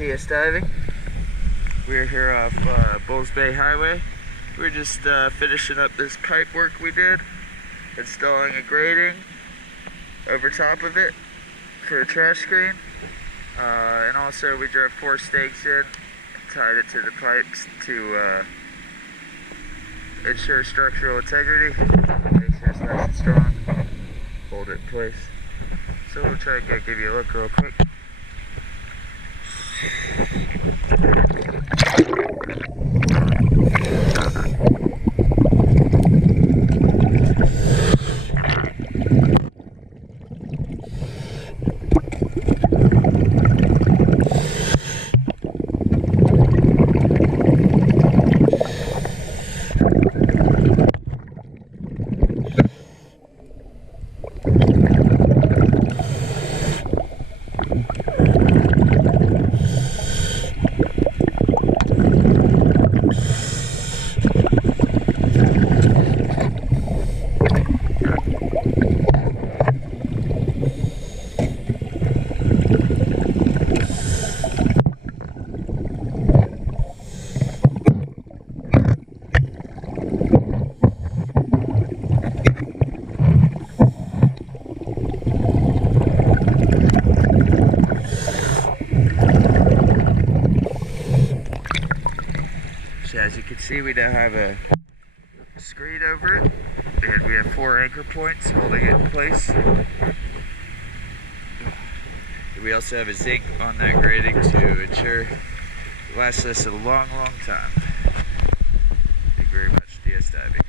DS Diving. We're here off Bulls Bay Highway. We're just finishing up this pipe work we did, installing a grating over top of it for a trash screen. And also we drove 4 stakes in and tied it to the pipes to ensure structural integrity, make sure it's nice and strong, hold it in place. So we'll try to give you a look real quick. So as you can see, we now have a screen over it, and we have 4 anchor points holding it in place. We also have a zinc on that grating to ensure it lasts us a long, long time. Thank you very much, DS Diving.